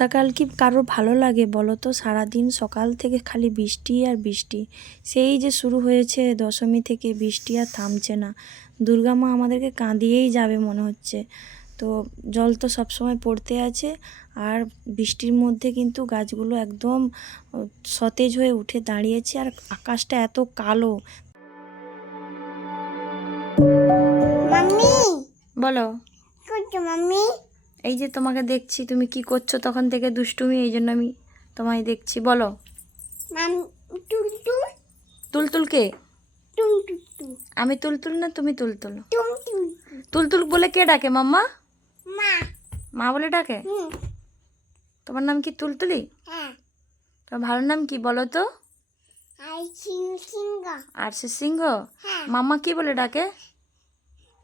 বর্ষাকাল কি কারোর ভালো লাগে বলো তো সারাদিন সকাল থেকে খালি বৃষ্টি আর বৃষ্টি। সেই যে শুরু হয়েছে দশমী থেকে বৃষ্টি আর থামছে না। দুর্গা মা আমাদেরকে কাঁদিয়েই যাবে মনে হচ্ছে। তো জল তো সবসময় পড়তে আছে আর বৃষ্টির মধ্যে কিন্তু গাছগুলো একদম সতেজ হয়ে উঠে দাঁড়িয়েছে আর আকাশটা এত কালো। বলো। মাম্মি? এই যে তোমাকে দেখছি তুমি কি করছ তখন থেকে দুষ্টুমি এই জন্য আমি তোমায় দেখছি। বলো। তুলতুলকে? আমি তুলতুল না তুমি তুলতুল। তুলতুল বলে কে ডাকে মাম্মা? মা। মা বলে ডাকে? তোমার নাম কি তুলতুলি? হ্যাঁ। তোমার ভালো নাম কি বলো তো? আর সে সিংহ? হ্যাঁ। মাম্মা কি বলে ডাকে?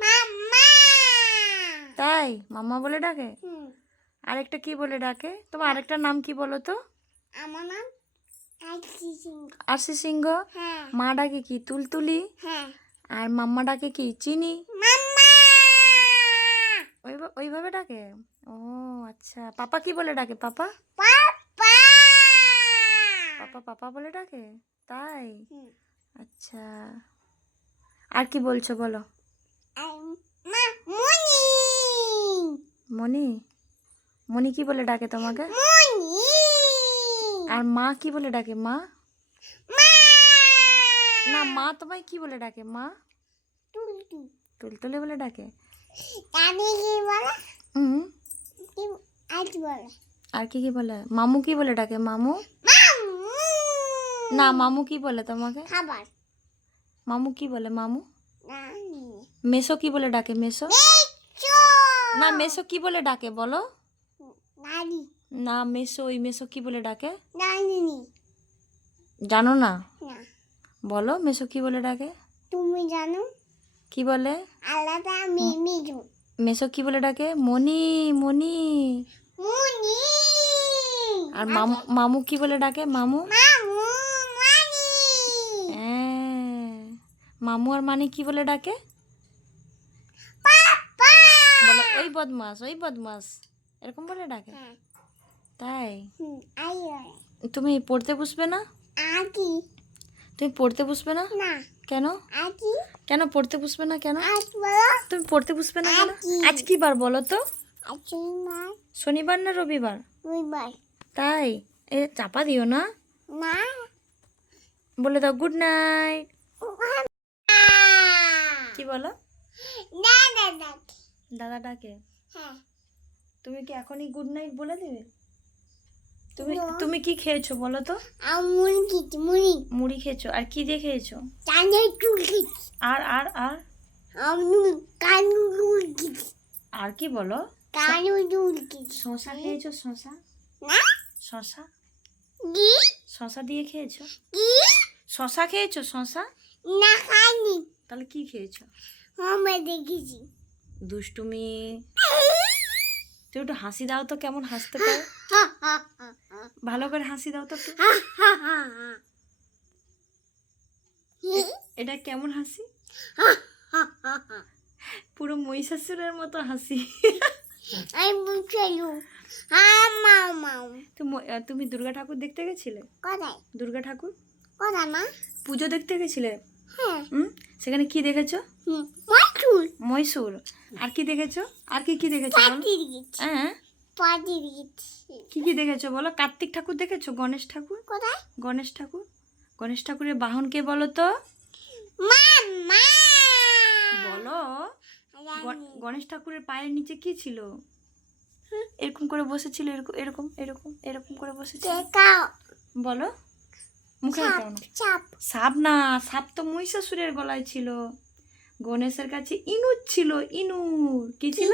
মাম্মা। তাই? মাম্মা বলে ডাকে? আরেকটা কি বলে ডাকে? তোমার আরেকটা নাম কি বলো তো? আমার নাম আই সি সিংহ? হ্যাঁ। মা ডাকে কি? তুলতুলি? হ্যাঁ। আর মাম্মা ডাকে কি? চিনি? ওইভাবে ওইভাবে ডাকে? ও আচ্ছা। পাপা কি বলে ডাকে? পাপা? পাপা! পাপা বলে ডাকে? তাই? আচ্ছা। আর কি বলছো বলো আই মা মনি মনি মনি কি বলে ডাকে তোমাকে? মনি আর মা কি বলে ডাকে মা? মা। না মা তোমায় কি বলে ডাকে মা? টুল টুল তুলতুলে বলে ডাকে। দাদি কি বলে? হুম কি আজ বলে? আর কি কি বলে? মামু কি বলে ডাকে মামু? মামু। না মামু কি বলে তোমাকে? খাবার। মামু কি বলে মামু? নানি। মেসো কি বলে ডাকে মেসো? চো না মেসো কি বলে ডাকে বলো? নানি। না মেসো ওই মেসো কি বলে ডাকে? নানি জানো না? না। বলো মেসো কি বলে ডাকে? তুমি জানো? কি বলে? আলাদা মিমি জু মেসো কি বলে ডাকে? মনি মনি। মুনি। আর মামু মামু কি বলে ডাকে? মামু? মামু মানি। হ্যাঁ। মামু আর মানে কি বলে ডাকে পাপা বলে ওই বদমাস ওই বদমাস। এরকম বলে ডাকে। হ্যাঁ। তাই? তুমি পড়তে বসবে না? আকি তুমি পড়তে বসবে না? না। কেন? আকি কেন পড়তে বসবে না কেন? তুমি পড়তে বসবে না কেন? আজ কি বার বলো তো? শনিবার না রবিবার? রবিবার। তাই? এ চাপা দিও না। না। বলে দাও গুড নাইট। কি বলো? না না না। দাদা ডাকে হ্যাঁ। তুমি কি এখনই গুড নাইট বলে দেবে? তুমি তুমি কি খেয়েছো বলো তো? আমুন কিটি মুনি মুড়ি। খেয়েছো। আর কি দিয়ে খেয়েছো? জানে চুল কিটি আর আর আর? আমু কানু চুল কিটি আর কি বলো? কানু চুল কিটি শশা খেয়েছো শশা? না। শশা? কি? শশা দিয়ে খেয়েছো? কি? শশা খেয়েছো শশা? না খাইনি। তাহলে কি খেয়েছো? আমি দেখেছি। দুষ্টুমি। তুই একটু হাসি দাও তো কেমন হাসতে পারো? ভালো করে হাসি দাও তো একটু। এটা কেমন হাসি? পুরো মহিষাসুরের মতো হাসি। তুমি তুমি দুর্গা ঠাকুর দেখতে গেছিলে? দুর্গা ঠাকুর? পুজো দেখতে গেছিলে? হ্যাঁ। হুম? সেখানে কি দেখেছ? মাছুল মহীশূর আর কি দেখেছ? আর কি কি দেখেছ হ্যাঁ? কি কি দেখেছ বলো? কার্তিক ঠাকুর দেখেছ? গণেশ ঠাকুর? কোথায়? গণেশ ঠাকুর? গণেশ ঠাকুরের বাহন কে বলো তো? বলো। গণেশ ঠাকুরের পায়ের নিচে কি ছিল? এরকম করে বসেছিল এরকম এরকম এরকম এরকম করে বসেছিল। বলো। মুখে দাও সাপ না সাপ তো মহিষাসুরের গলায় ছিল। গণেশের কাছে ইনুর ছিল ইনুর। কি ছিল?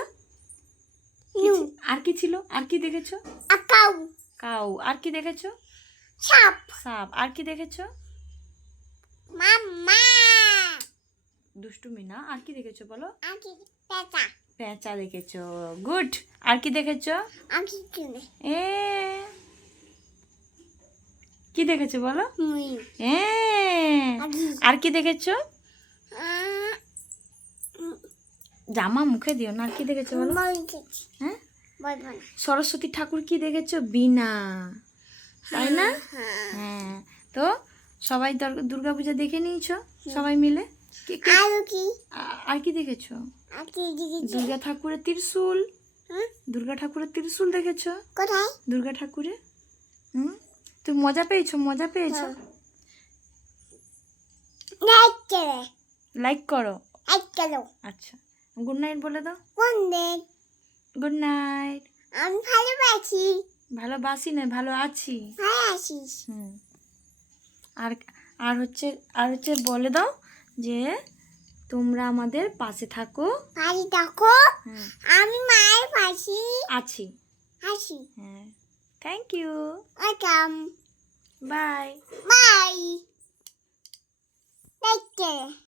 আর কি ছিল? আর কি দেখেছ? আকাউ কাউ। আর কি দেখেছ? চাপ সাপ। আর কি দেখেছ? মামা দুষ্টুমি না? আর কি দেখেছ বলো? আকি পেঁচা। দেখেছ। গুড। আর কি দেখেছ? এ। কি দেখেছ বলো? এ। আর কি? দেখেছ? জামা মুখে দিও না কি দেখেছ বলো? হ্যাঁ? সরস্বতী ঠাকুর কি দেখেছ? বিনা তাই না? হ্যাঁ হ্যাঁ। তো সবাই দুর্গা পূজা দেখে নিয়েছো? সবাই মিলে? আরও কি? দেখেছ? আর কি দুর্গা ঠাকুরের ত্রিশূল? দুর্গা ঠাকুরের ত্রিশূল দেখেছ? দুর্গা ঠাকুরে। হুম? তুমি মজা পেয়েছ? মজা পেয়েছ? হ্যাঁ। লাইক করো। লাইক করো। আচ্ছা। গুড নাইট বলে দাও। কোন দিন গুড নাইট আমি ভালো ভালোবাসি ভালোবাসি না ভালো আছি। ভালো আছিস। হুম। আর আর হচ্ছে আর হচ্ছে বলে দাও যে তোমরা আমাদের পাশে থাকো। দেখো হ্যাঁ আমি মায়ের পাশে আছি। আছি। হ্যাঁ। Thank you welcome bye bye করে